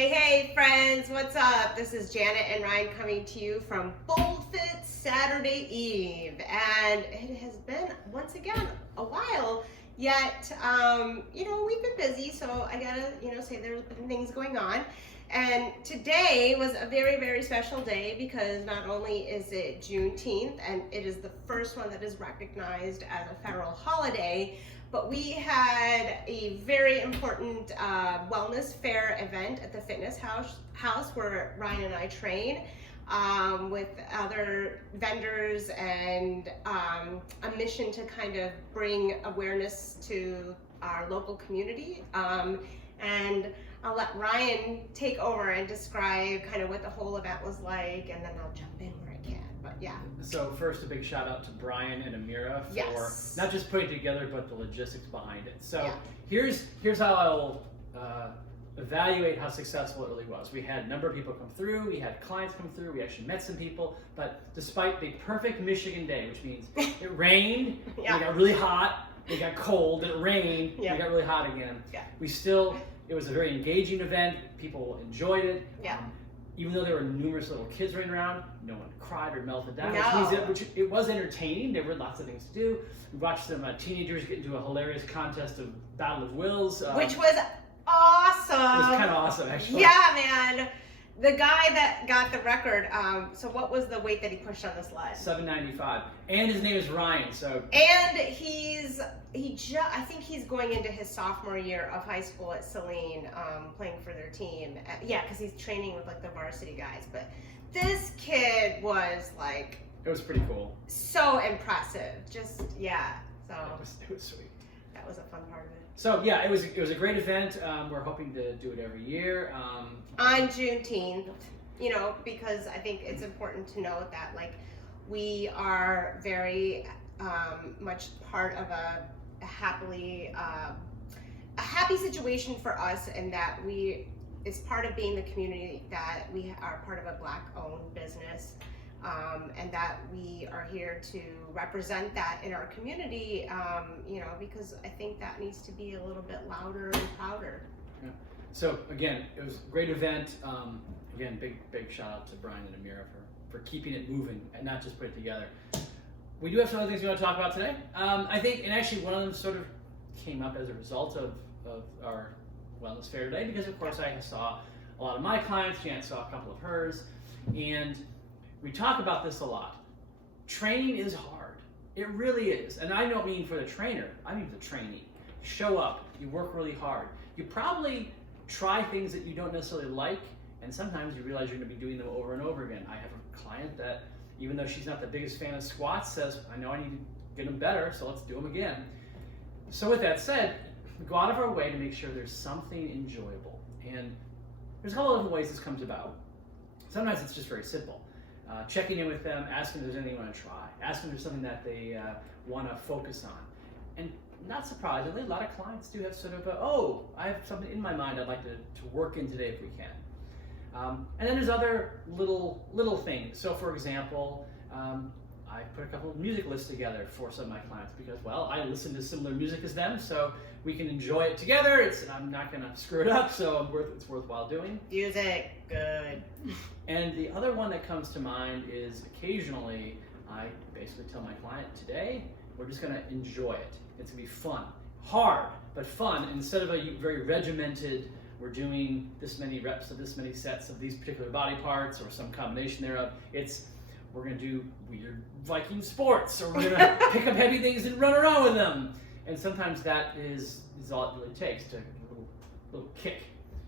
Hey friends, what's up? This is Janet and Ryan coming to you from BoldFit Saturday Eve, and it has been once again a while. Yet, we've been busy, so I gotta, say there's been things going on. And today was a very, very special day because not only is it Juneteenth, and it is the first one that is recognized as a federal holiday, but we had a very important wellness fair event at the fitness house where Ryan and I train with other vendors and a mission to kind of bring awareness to our local community. And I'll let Ryan take over and describe kind of what the whole event was like, and then I'll jump in where I can. But yeah. So first, a big shout out to Brian and Amira for not just putting it together, but the logistics behind it. So here's how I'll evaluate how successful it really was. We had a number of people come through, we had clients come through, we actually met some people, but despite the perfect Michigan day, which means it rained, it got really hot, it got cold, it rained, it got really hot again. It was a very engaging event, people enjoyed it. Even though there were numerous little kids running around, no one cried or melted down, which it was entertaining. There were lots of things to do. We watched some teenagers get into a hilarious contest of Battle of Wills. Which was awesome. It was kind of awesome, actually. Yeah, man. The guy that got the record, so what was the weight that he pushed on the sled? 795. And his name is Ryan, so. And I think he's going into his sophomore year of high school at Saline, playing for their team. Because he's training with like the varsity guys. But this kid was like. It was pretty cool. So impressive. Just, so. It was sweet. That was a fun part of it. So it was a great event. We're hoping to do it every year. On Juneteenth, because I think it's important to note that we are very much part of a happy situation for us, and that it's part of being the community that we are part of a Black-owned business. And that we are here to represent that in our community, because I think that needs to be a little bit louder and prouder. Yeah. So again, it was a great event. Again, big shout out to Brian and Amira for keeping it moving and not just put it together. We do have some other things we want to talk about today. I think, and actually one of them sort of came up as a result of our wellness fair today, because of course I saw a lot of my clients, Janet saw a couple of hers, and we talk about this a lot. Training is hard. It really is. And I don't mean for the trainer, I mean for the trainee. You show up, you work really hard. You probably try things that you don't necessarily like, and sometimes you realize you're going to be doing them over and over again. I have a client that, even though she's not the biggest fan of squats, says, I know I need to get them better, so let's do them again. So with that said, go out of our way to make sure there's something enjoyable. And there's a couple of different ways this comes about. Sometimes it's just very simple. Checking in with them, asking if there's anything they want to try, asking if there's something that they want to focus on. And not surprisingly, a lot of clients do have sort of I have something in my mind I'd like to work in today if we can. And then there's other little things. So for example, I put a couple of music lists together for some of my clients because, I listen to similar music as them, so we can enjoy it together. I'm not going to screw it up, so it's worthwhile doing. Music, good. And the other one that comes to mind is occasionally I basically tell my client, today we're just going to enjoy it. It's going to be fun. Hard, but fun. Instead of a very regimented, we're doing this many reps of this many sets of these particular body parts or some combination thereof. We're going to do weird Viking sports, or we're going to pick up heavy things and run around with them. And sometimes that is all it really takes to give a little kick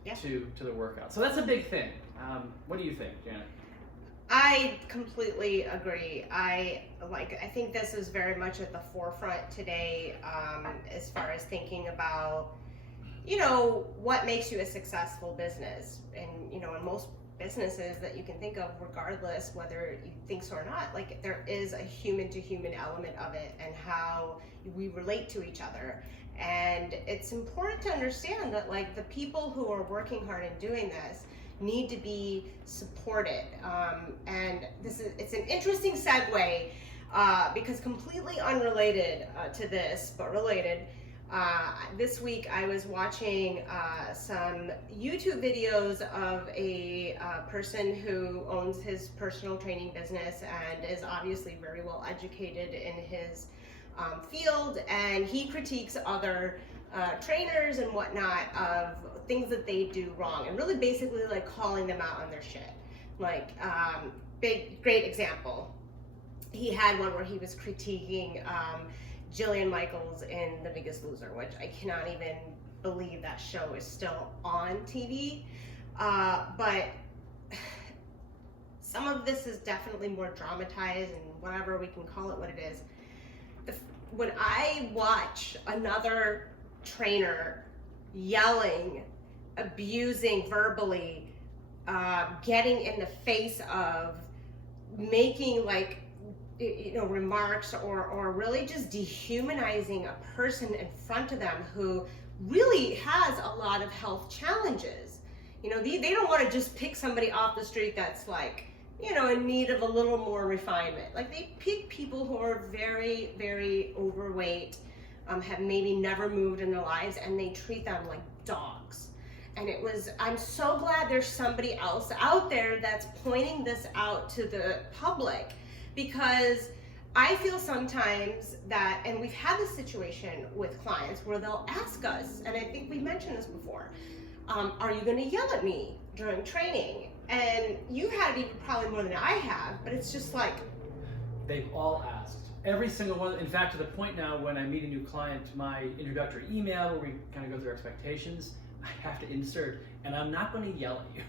to the workout. So that's a big thing. What do you think, Janet? I completely agree. I think this is very much at the forefront today, as far as thinking about, what makes you a successful business. And, in most businesses that you can think of, regardless whether you think so or not, there is a human-to-human element of it and how we relate to each other. And it's important to understand that the people who are working hard and doing this need to be supported. And it's an interesting segue because completely unrelated to this, but related. This week I was watching some YouTube videos of a person who owns his personal training business and is obviously very well educated in his field, and he critiques other trainers and whatnot of things that they do wrong, and really basically like calling them out on their shit. Like, great example. He had one where he was critiquing Jillian Michaels in The Biggest Loser, which I cannot even believe that show is still on TV. But some of this is definitely more dramatized, and whatever, we can call it what it is. When I watch another trainer yelling, abusing verbally, getting in the face of, making like, remarks or really just dehumanizing a person in front of them who really has a lot of health challenges. They don't want to just pick somebody off the street that's like, in need of a little more refinement. Like, they pick people who are very, very overweight, have maybe never moved in their lives, and they treat them like dogs. And I'm so glad there's somebody else out there that's pointing this out to the public, because I feel sometimes that, and we've had this situation with clients where they'll ask us, and I think we mentioned this before, are you going to yell at me during training? And you had even probably more than I have, but it's just like, they've all asked. Every single one. In fact, to the point now, when I meet a new client, my introductory email where we kind of go through expectations, I have to insert, and I'm not going to yell at you.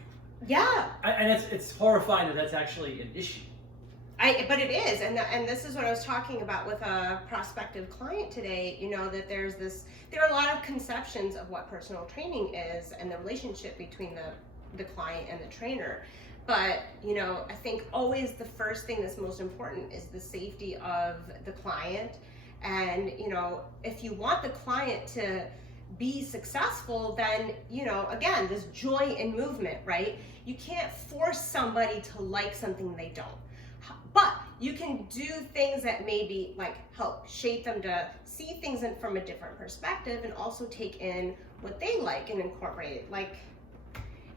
Yeah. And it's horrifying that that's actually an issue. But it is, and this is what I was talking about with a prospective client today. That there are a lot of conceptions of what personal training is and the relationship between the client and the trainer. But I think always the first thing that's most important is the safety of the client. And if you want the client to be successful, then again, this joy in movement, right? You can't force somebody to like something they don't. But you can do things that maybe like help shape them to see things from a different perspective, and also take in what they like and incorporate it. Like,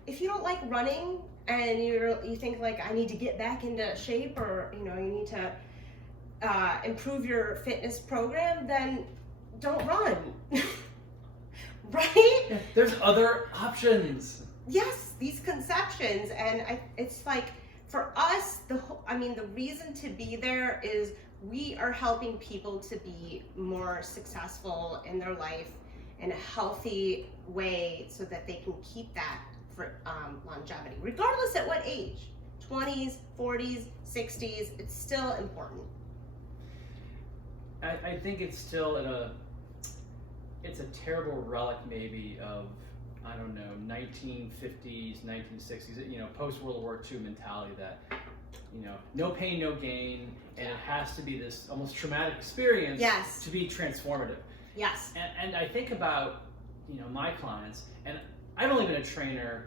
if you don't like running and you think like, I need to get back into shape, or you need to improve your fitness program, then don't run. Right? Yeah, there's other options. Yes, these conceptions, and it's like, for us, the reason to be there is we are helping people to be more successful in their life in a healthy way, so that they can keep that for longevity, regardless at what age. 20s, 40s, 60s, it's still important. I think it's still it's a terrible relic maybe of, I don't know, 1950s, 1960s, post World War II mentality that, no pain, no gain, and it has to be this almost traumatic experience to be transformative. Yes. And I think about, my clients, and I've only been a trainer,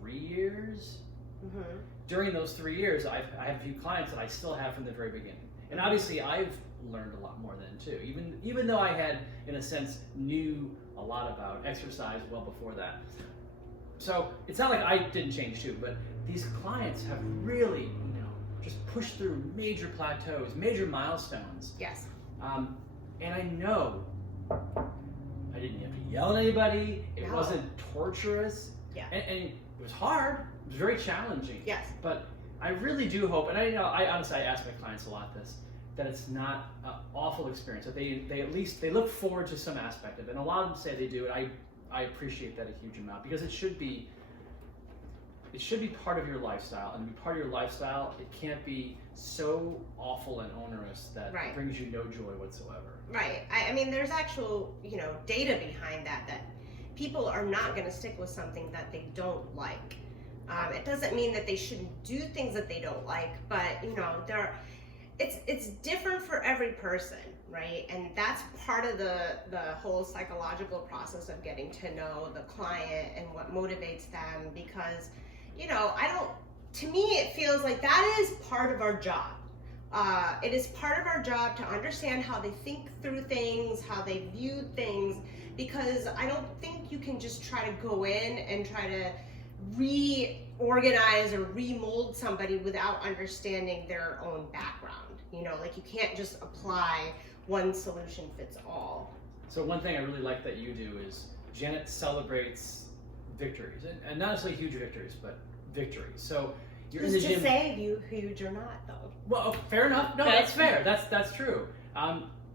3 years? Mm-hmm. During those 3 years, I have a few clients that I still have from the very beginning. And obviously I've learned a lot more then too, even though I had, in a sense, knew a lot about exercise well before that. So it's not like I didn't change too, but these clients have really, just pushed through major plateaus, major milestones. Yes. And I know I didn't have to yell at anybody. It wasn't torturous. Yeah. And it was hard. It was very challenging. Yes. But I really do hope, and I honestly ask my clients a lot this, that it's not an awful experience, that they at least, they look forward to some aspect of it. And a lot of them say they do, and I appreciate that a huge amount, because it should be part of your lifestyle. And to be part of your lifestyle, it can't be so awful and onerous that it brings you no joy whatsoever. Right. There's actual, data behind that people are not going to stick with something that they don't like. It doesn't mean that they shouldn't do things that they don't like, but it's different for every person, right? And that's part of the whole psychological process of getting to know the client and what motivates them, because to me it feels like that is part of our job. it is part of our job to understand how they think through things, how they view things, because I don't think you can just try to go in and try to reorganize or remold somebody without understanding their own background. You know, like you can't just apply one solution fits all. So one thing I really like that you do is Janet celebrates victories, and not necessarily huge victories, but victories. So you're in the gym. Just to say if you huge or not, though. Well, fair enough. No, that's fair. That's true.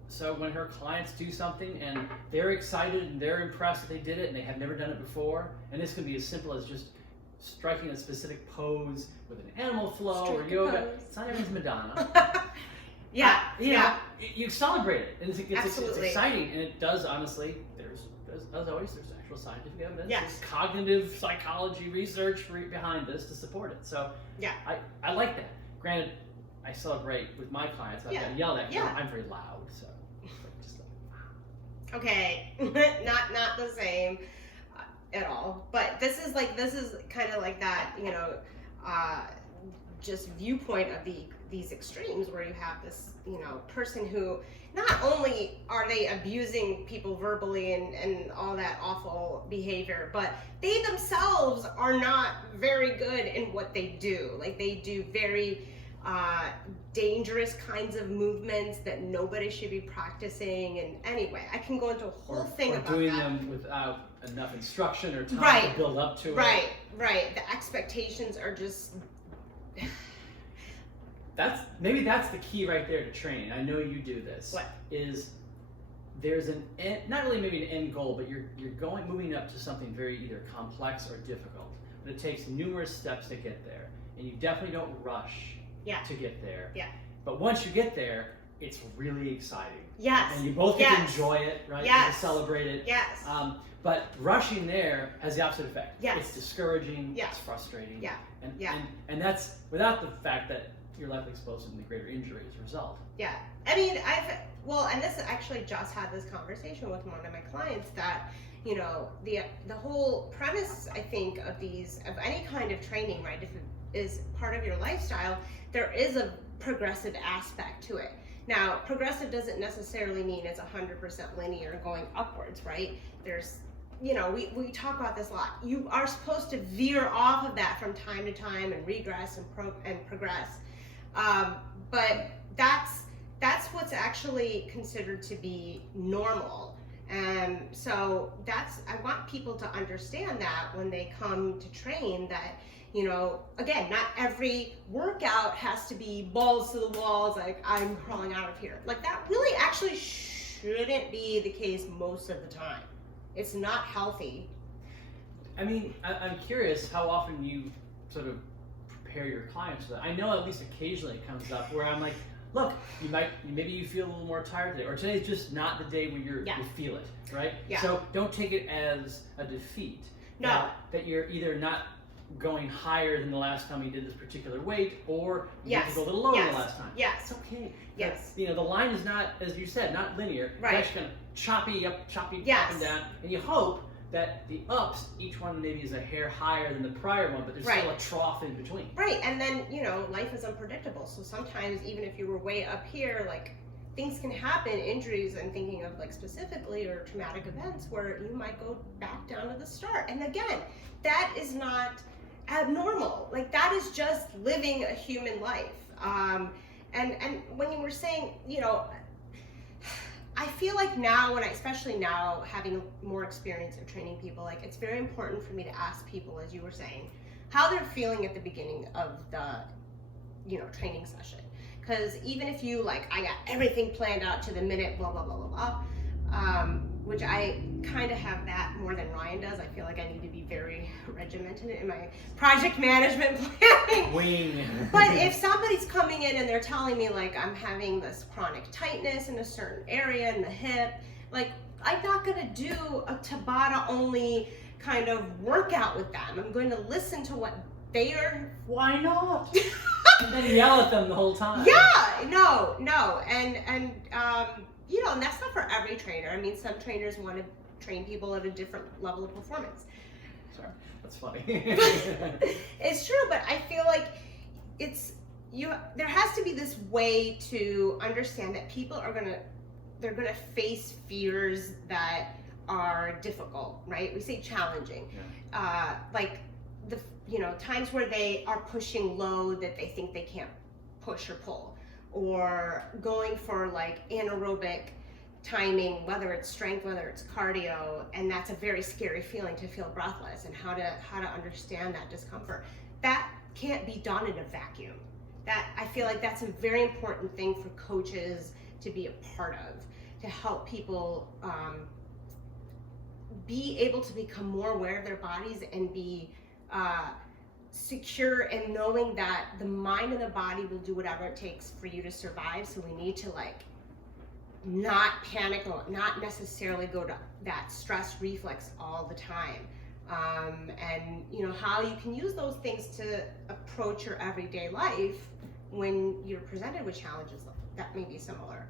So when her clients do something and they're excited and they're impressed that they did it and they have never done it before, and this can be as simple as just striking a specific pose with an animal flow or yoga. Pose. It's not everything's Madonna. Yeah, You celebrate it, and it's Absolutely. exciting, and it does honestly. There's as always, there's actual scientific evidence. Yes. There's cognitive psychology research behind this to support it. So Yeah. I like that. Granted, I celebrate with my clients. I've got to yell at them. Yeah. I'm very loud, so just Okay, not the same at all. But this is kind of like that, you know, just viewpoint of these extremes where you have this, you know, person who not only are they abusing people verbally and all that awful behavior, but they themselves are not very good in what they do. Like they do very dangerous kinds of movements that nobody should be practicing. And anyway, I can go into a whole thing about doing that. them without enough instruction or time Right. to build up to it. Right. The expectations are just. Maybe that's the key right there to training. I know you do this. What? Is there's an end, not really maybe an end goal, but you're moving up to something very either complex or difficult. But it takes numerous steps to get there, and you definitely don't rush to get there. Yeah. But once you get there, it's really exciting. Yes. And you both get to enjoy it, right? Yes. You celebrate it. Yes. But rushing there has the opposite effect. Yes. It's discouraging. Yeah. It's frustrating. Yeah. And that's without the fact that you're likely exposed to the greater injury as a result. Yeah. I mean, and this actually just had this conversation with one of my clients that, you know, the whole premise, I think, of any kind of training, right, if it is part of your lifestyle, there is a progressive aspect to it. Now, progressive doesn't necessarily mean it's 100% linear going upwards, right? There's, you know, we talk about this a lot. You are supposed to veer off of that from time to time and regress and progress. But that's what's actually considered to be normal. So I want people to understand that when they come to train that, you know, again, not every workout has to be balls to the walls, like I'm crawling out of here. Like that really actually shouldn't be the case most of the time. It's not healthy. I mean, I'm curious how often you sort of prepare your clients for that. I know at least occasionally it comes up where I'm like, look, maybe you feel a little more tired today, or today's just not the day when you feel it, right? Yeah. So don't take it as a defeat. No. That you're either not going higher than the last time you did this particular weight, or you have to go a little lower than the last time. Yes. It's okay. Yes. You know, the line is not, as you said, not linear. Right. It's actually kind of choppy up Yes. and down, and you hope that the ups, each one maybe is a hair higher than the prior one, but there's still a trough in between. Right, and then, you know, life is unpredictable. So sometimes even if you were way up here, like things can happen, injuries, I'm thinking of like specifically, or traumatic events where you might go back down to the start. And again, that is not abnormal. Like that is just living a human life. And when you were saying, you know, I feel like now, especially now, having more experience of training people, like it's very important for me to ask people, as you were saying, how they're feeling at the beginning of the, you know, training session. Because even if you like, I got everything planned out to the minute, blah, blah, blah, blah, blah, which I kind of have that more than Ryan does. I feel like I need to be very regimented in my project management planning. Wing. But if somebody's coming in and they're telling me like I'm having this chronic tightness in a certain area in the hip, like I'm not gonna do a Tabata only kind of workout with them. I'm going to listen to what they are. Why not? And then yell at them the whole time. Yeah, no, and you know, and that's not for every trainer. I mean, some trainers want to train people at a different level of performance. Sorry, that's funny. It's true, but I feel like it's, there has to be this way to understand that people are they're gonna face fears that are difficult, right? We say challenging. Yeah. Like times where they are pushing load that they think they can't push or pull, or going for like anaerobic timing, whether it's strength, whether it's cardio, and that's a very scary feeling to feel breathless, and how to understand that discomfort. That can't be done in a vacuum. That, I feel like that's a very important thing for coaches to be a part of, to help people be able to become more aware of their bodies and be secure in knowing that the mind and the body will do whatever it takes for you to survive. So we need to not panic or not necessarily go to that stress reflex all the time. And how you can use those things to approach your everyday life when you're presented with challenges that may be similar.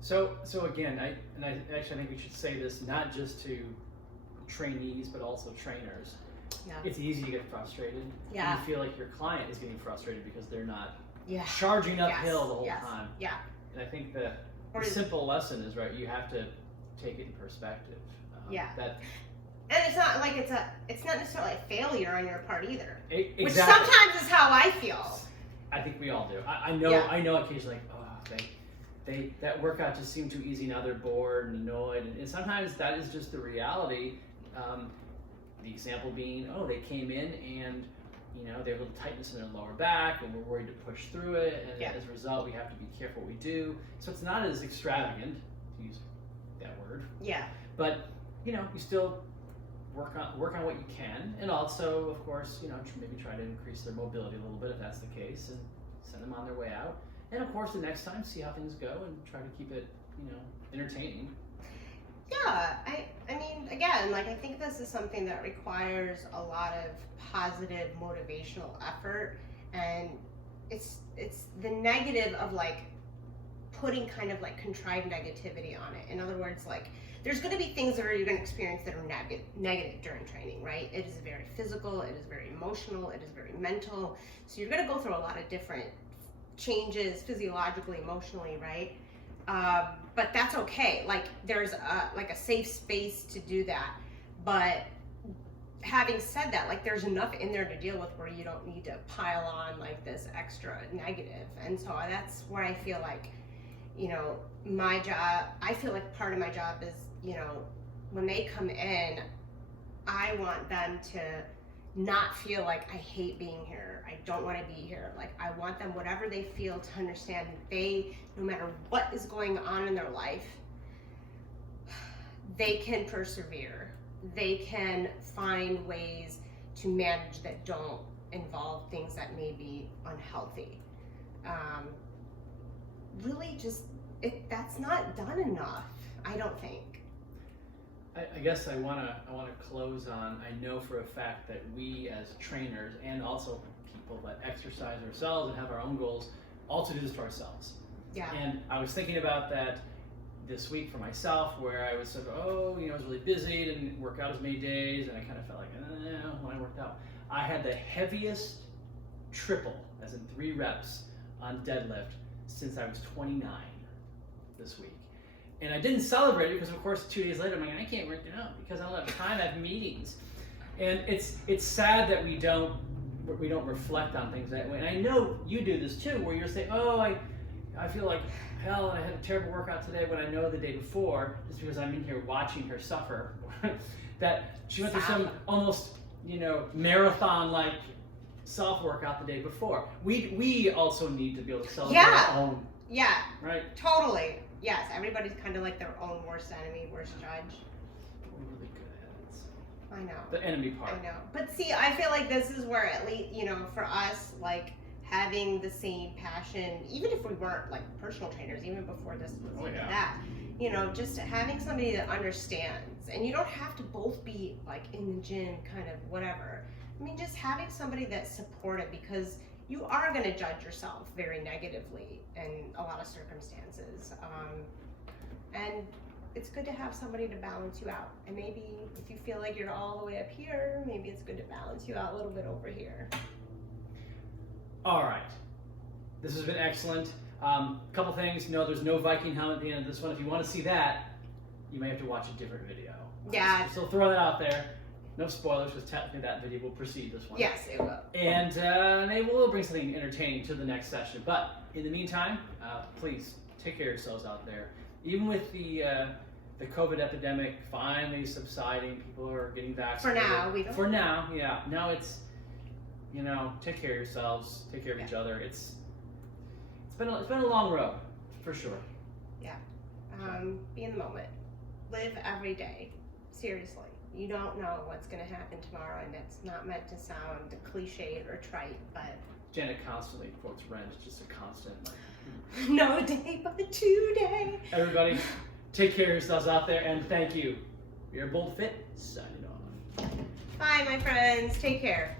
So again, I think we should say this not just to trainees but also trainers. Yeah. It's easy to get frustrated. Yeah. And you feel like your client is getting frustrated because they're not Yeah. charging uphill the whole Yes. time. Yeah. And I think the simple lesson is, right, you have to take it in perspective. Yeah. That And it's not like it's not necessarily a failure on your part either. exactly. Which sometimes is how I feel. I think we all do. I know. Yeah. I know occasionally, like, they that workout just seemed too easy. Now they're bored and annoyed, and sometimes that is just the reality. The example being, they came in and they have a little tightness in their lower back, and we're worried to push through it, and as a result, we have to be careful what we do. So it's not as extravagant, to use that word. Yeah. But you still work on what you can, and also, of course, maybe try to increase their mobility a little bit if that's the case, and send them on their way out. And of course, the next time, see how things go, and try to keep it, entertaining. Yeah, I mean, again, I think this is something that requires a lot of positive motivational effort, and it's the negative of putting kind of contrived negativity on it. In other words, there's going to be things that you're going to experience that are negative during training, right? It is very physical, it is very emotional, it is very mental. So you're going to go through a lot of different changes physiologically, emotionally, right? But that's okay. There's a safe space to do that. But having said that, there's enough in there to deal with where you don't need to pile on this extra negative. And so that's where I feel my job, I feel like part of my job is, when they come in, I want them to not feel like I hate being here, I don't want to be here. I want them, whatever they feel, to understand that no matter what is going on in their life, they can persevere. They can find ways to manage that don't involve things that may be unhealthy. Really, that's not done enough, I don't think. I guess I want to close on, I know for a fact that we as trainers, and also people that exercise ourselves and have our own goals, also do this for ourselves. Yeah. And I was thinking about that this week for myself, where I was sort of, I was really busy, didn't work out as many days, and I kind of felt like, when I worked out. I had the heaviest triple, as in 3 reps, on deadlift since I was 29 this week. And I didn't celebrate it because, of course, 2 days later, I'm like, I can't work it out because I don't have time, I have meetings. And it's sad that we don't reflect on things that way. And I know you do this too, where you're saying, I feel like hell, and I had a terrible workout today, when I know the day before, just because I'm in here watching her suffer, that she went through some almost, marathon-like self-workout the day before. We also need to be able to celebrate our own. Yeah. Right? Totally. Yes, everybody's kind of their own worst enemy, worst judge. We're really good at it. I know. The enemy part. I know. But see, I feel like this is where, at least, for us, having the same passion, even if we weren't personal trainers, even before this was that, just having somebody that understands. And you don't have to both be in the gym, kind of whatever. I mean, just having somebody that's supportive, because you are going to judge yourself very negatively in a lot of circumstances. And it's good to have somebody to balance you out. And maybe if you feel like you're all the way up here, maybe it's good to balance you out a little bit over here. All right. This has been excellent. Couple things. No, there's no Viking helmet at the end of this one. If you want to see that, you may have to watch a different video. Yeah. So throw that out there. No spoilers, because technically that video will precede this one. Yes, it will. And maybe we'll bring something entertaining to the next session. But in the meantime, please take care of yourselves out there. Even with the COVID epidemic finally subsiding, people are getting vaccinated. For now, we don't. For now, yeah. Now it's, take care of yourselves, take care of each other. It's been a long road, for sure. Yeah. Be in the moment. Live every day. Seriously. You don't know what's going to happen tomorrow, and it's not meant to sound cliched or trite, but... Janet constantly quotes Ren. It's just a constant. No day but today. Everybody, take care of yourselves out there, and thank you. You're BoldFit, signing off. Bye, my friends. Take care.